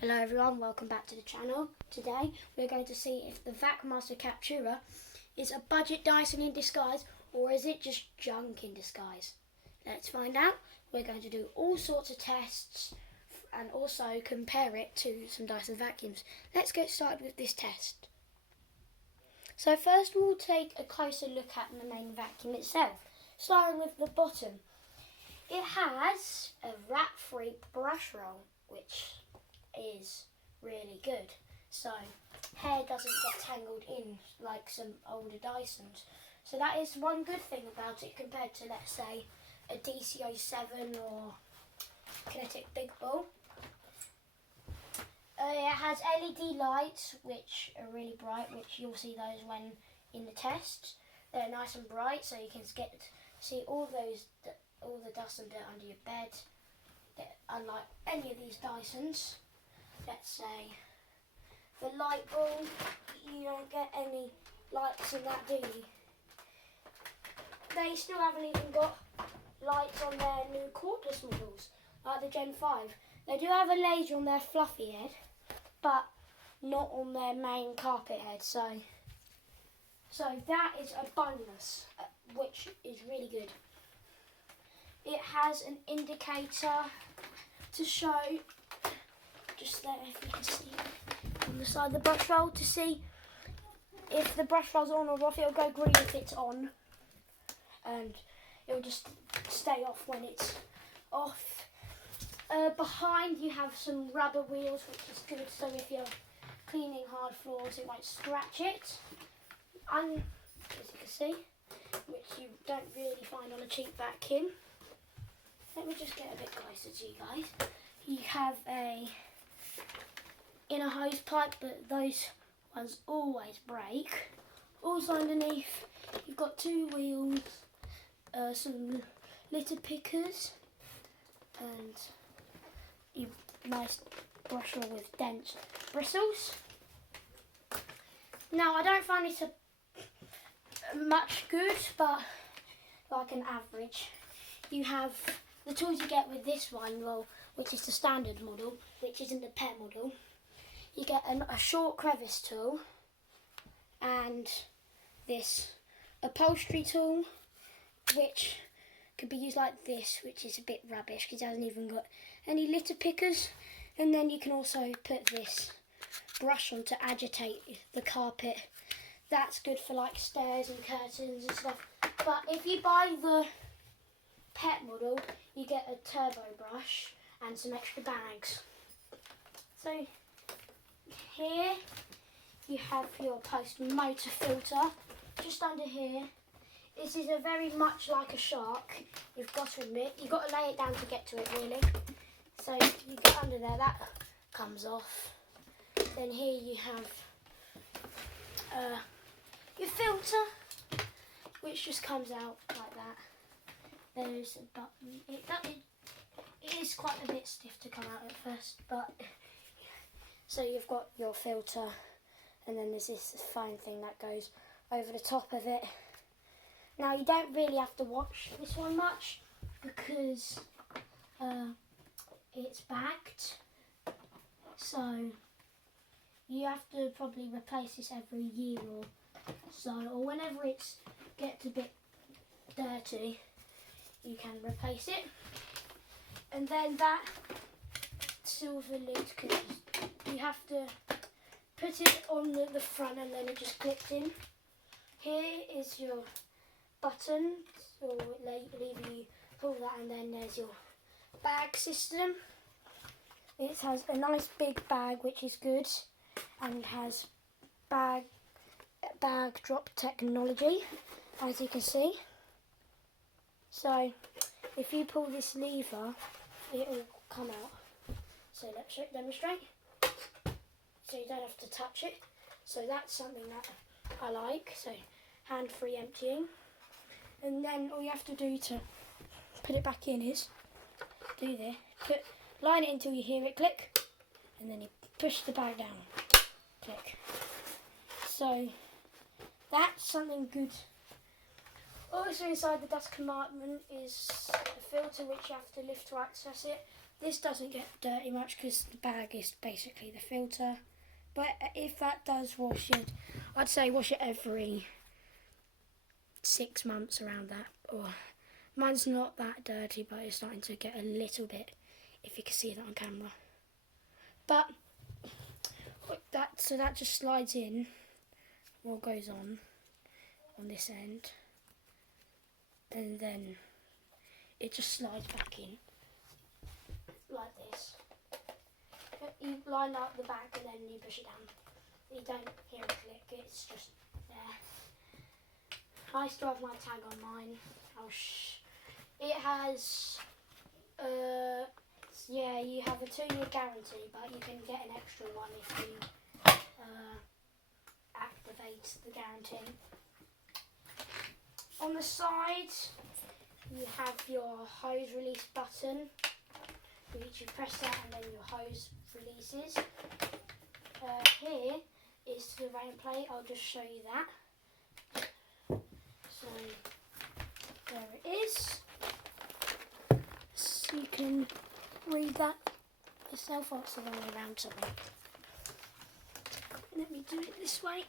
Hello everyone, welcome back to the channel. Today we're going to see if the vacmaster captura is a budget Dyson in disguise or is it just junk in disguise. Let's find out. We're going to do all sorts of tests and also compare it to some Dyson vacuums. Let's get started with this test. So first we'll take a closer look at the main vacuum itself, starting with the bottom. It has a rat-free brush roll, which is really good, so hair doesn't get tangled in like some older Dysons. So that is one good thing about it compared to, let's say, a DC07 or Kinetic Big Ball. It has LED lights which are really bright, which you'll see those when in the test. They're nice and bright, so you can see all the dust and dirt under your bed. Unlike any of these Dysons, let's say the light bulb, you don't get any lights in that, do you? They still haven't even got lights on their new cordless models, like the Gen 5. They do have a laser on their fluffy head, but not on their main carpet head, so that is a bonus, which is really good. It has an indicator to show, just there if you can see, on the side of the brush roll, to see if the brush roll's on or off. It'll go green if it's on, and it'll just stay off when it's off. Behind you have some rubber wheels, which is good, so if you're cleaning hard floors it won't scratch it. And as you can see, which you don't really find on a cheap vacuum. Let me just get a bit closer to you guys. You have a inner hose pipe, but those ones always break. Also underneath you've got two wheels, some litter pickers, and your nice brush roll with dense bristles. Now I don't find it much good, but like an average. You have the tools you get with this one, well, which is the standard model, which isn't the pet model. You get a short crevice tool and this upholstery tool, which could be used like this, which is a bit rubbish because it hasn't even got any litter pickers. And then you can also put this brush on to agitate the carpet. That's good for like stairs and curtains and stuff. But if you buy the pet model, you get a turbo brush and some extra bags. So here you have your post motor filter just under here. This is a very much like a shark, you've got to admit. You've got to lay it down to get to it, really. So you get under there, that comes off. Then here you have your filter, which just comes out like that. There's a button. It is quite a bit stiff to come out at first, but so you've got your filter, and then there's this foam thing that goes over the top of it. Now you don't really have to watch this one much because it's bagged, so you have to probably replace this every year or so, or whenever it gets a bit dirty you can replace it. And then that silver lid, because you have to put it on the front and then it just clips in. Here is your button, so leave you pull that, and then there's your bag system. It has a nice big bag, which is good, and has bag drop technology, as you can see. So if you pull this lever, it will come out. So let's demonstrate. So you don't have to touch it. So that's something that I like. So hand-free emptying. And then all you have to do to put it back in is do this. Line it until you hear it click, and then you push the bag down. Click. So that's something good. Also inside the dust compartment is a filter which you have to lift to access it. This doesn't get dirty much because the bag is basically the filter. But if that does wash it, I'd say wash it every 6 months around that. Or mine's not that dirty, but it's starting to get a little bit, if you can see that on camera. But that just slides in, or goes on this end, and then it just slides back in like this. You line up the back and then you push it down. You don't hear it click, it's just there. I still have my tag on mine. It has, yeah, you have a 2-year guarantee, but you can get an extra one if you activate the guarantee. On the side, you have your hose release button, which you press that and then your hose releases. Here is the rain plate. I'll just show you that. So there it is. So you can read that yourself. Oh, it's the wrong way around, sorry. Let me do it this way.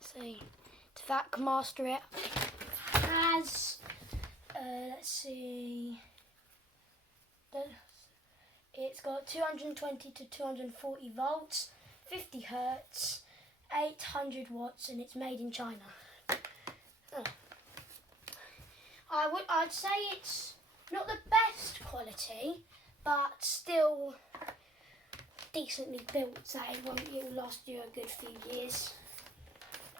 So to vacmaster it has, let's see, it's got 220 to 240 volts, 50 hertz, 800 watts, and it's made in China. I'd say it's not the best quality, but still decently built, so it will last you a good few years.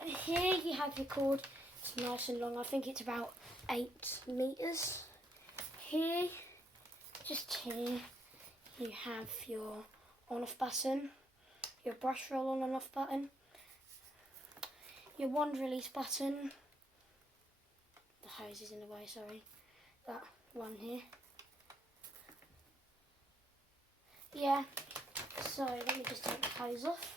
And here you have your cord. It's nice and long. I think it's about 8 meters. Here, just here, you have your on-off button, your brush roll on and off button, your wand release button. The hose is in the way, sorry. That one here. Yeah, so let me just take the hose off.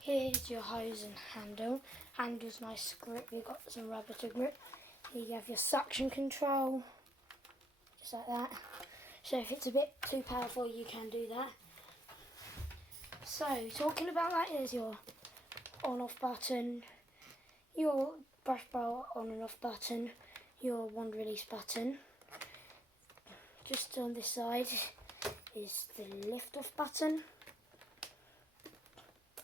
Here's your hose and handle. Handle's nice grip, you've got some rubber to grip. Here you have your suction control, just like that. So if it's a bit too powerful, you can do that. So talking about that is your on-off button, your brush bar on and off button, your wand release button. Just on this side is the lift off button,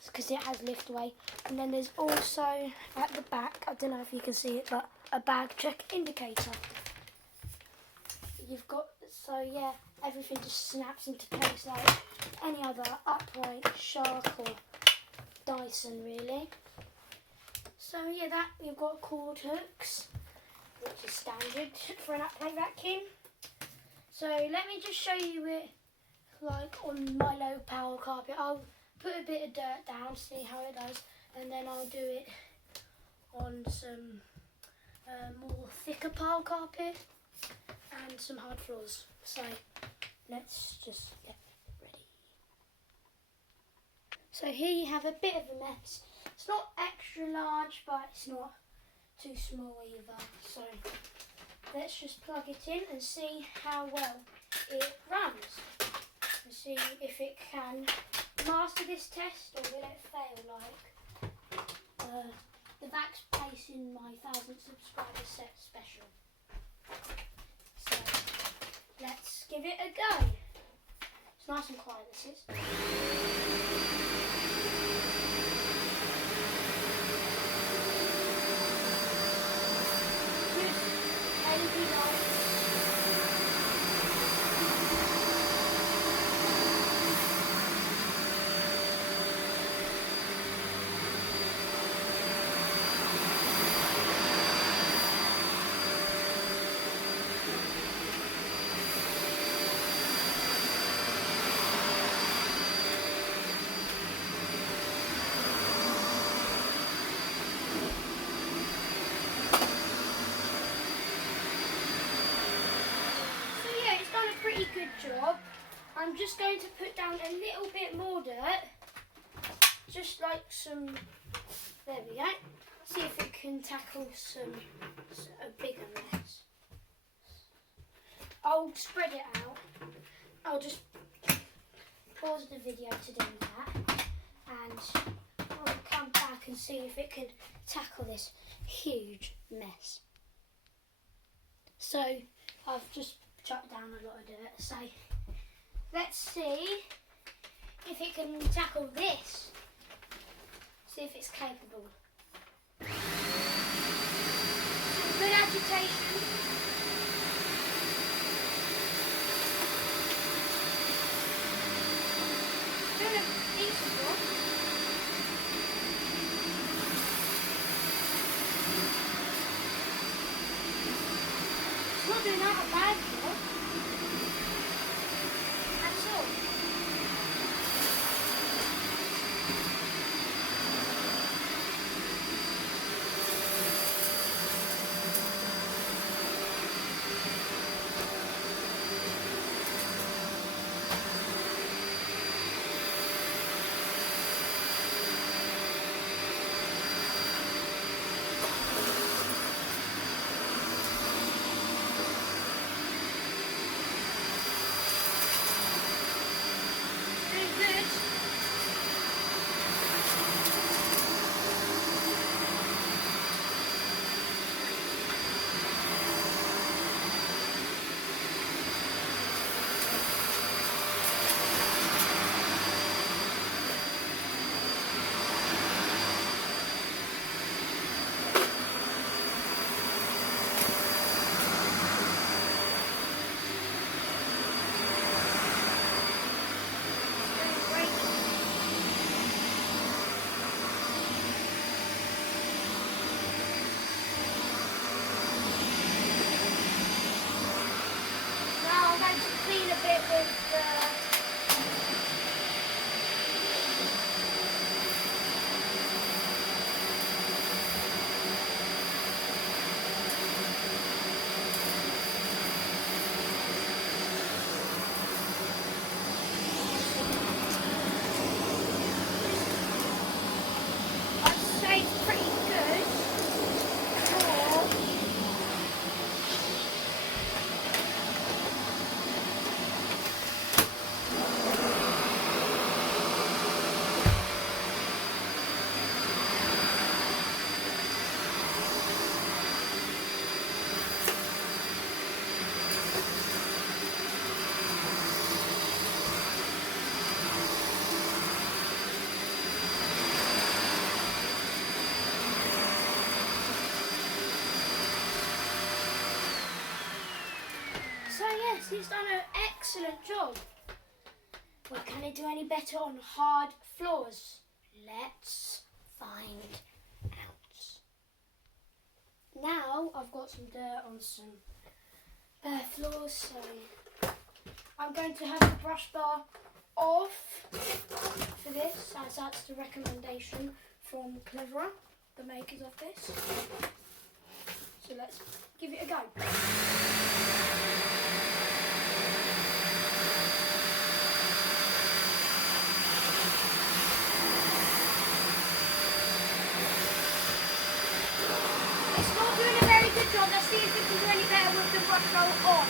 because it has lift away. And then there's also at the back, I don't know if you can see it, but a bag check indicator. You've got, so yeah, everything just snaps into place like any other upright Shark or Dyson really. So yeah, that you've got cord hooks, which is standard for an upright vacuum. So let me just show you it like on my low power carpet. I'll put a bit of dirt down, see how it does, and then I'll do it on some more thicker pile carpet and some hard floors. So let's just get ready. So here you have a bit of a mess. It's not extra large, but it's not too small either. So let's just plug it in and see how well it runs. And see if it can master this test, or will it fail like the Vax Place in my 1,000 subscriber set special. So let's give it a go. It's nice and quiet, this is. Pretty good job. I'm just going to put down a little bit more dirt, just like some, there we go, see if it can tackle a bigger mess. I'll spread it out. I'll just pause the video to do that, and I'll come back and see if it can tackle this huge mess. So I've just chucked down a lot of dirt. So let's see if it can tackle this. See if it's capable. Some good agitation. Doing a decent job. It's not doing that a bad job at all. Clean a bit with I'd say it's pretty good for So yes, he's done an excellent job. But can it do any better on hard floors? Let's find out. Now I've got some dirt on some bare floors, so I'm going to have the brush bar off for this, as that's the recommendation from Cleverer, the makers of this. So let's give it a go. It's not doing a very good job. Let's see if it can do any better with the brush roll on.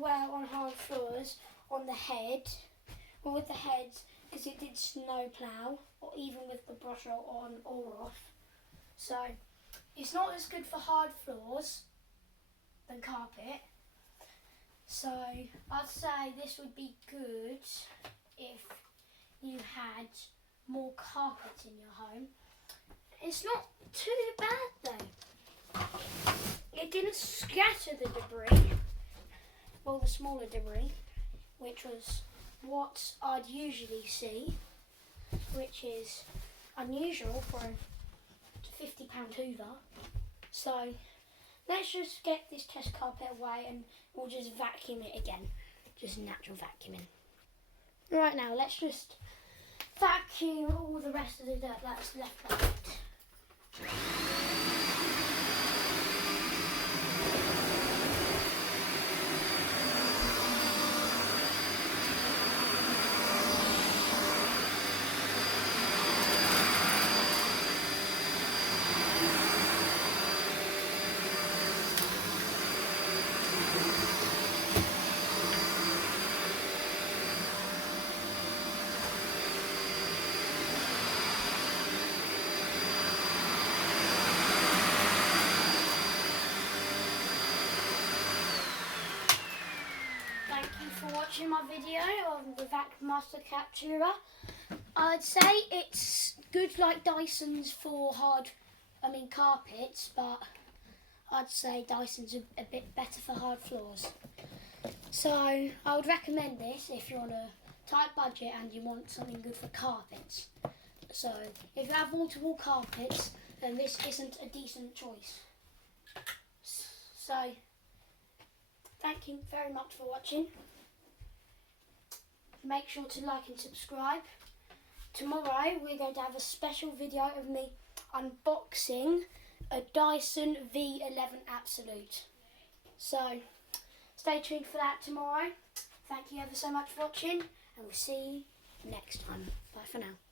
Well on hard floors on the head, or with the heads, because it did snow plough, or even with the brush roll on or off. So it's not as good for hard floors than carpet. So I'd say this would be good if you had more carpet in your home. It's not too bad though. It didn't scatter the debris. all the smaller debris, which was what I'd usually see, which is unusual for a £50 Hoover. So let's just get this test carpet away and we'll just vacuum it again, just natural vacuuming. Right, now let's just vacuum all the rest of the dirt that's left behind. Thank you for watching my video on the vacmaster captura. I'd say it's good like Dyson's for carpets, but I'd say Dyson's a bit better for hard floors. So I would recommend this if you're on a tight budget and you want something good for carpets. So if you have wall-to-wall carpets, then this isn't a decent choice. So thank you very much for watching. Make sure to like and subscribe. Tomorrow we're going to have a special video of me unboxing a Dyson V11 Absolute. So stay tuned for that tomorrow. Thank you ever so much for watching, and we'll see you next time. Bye for now.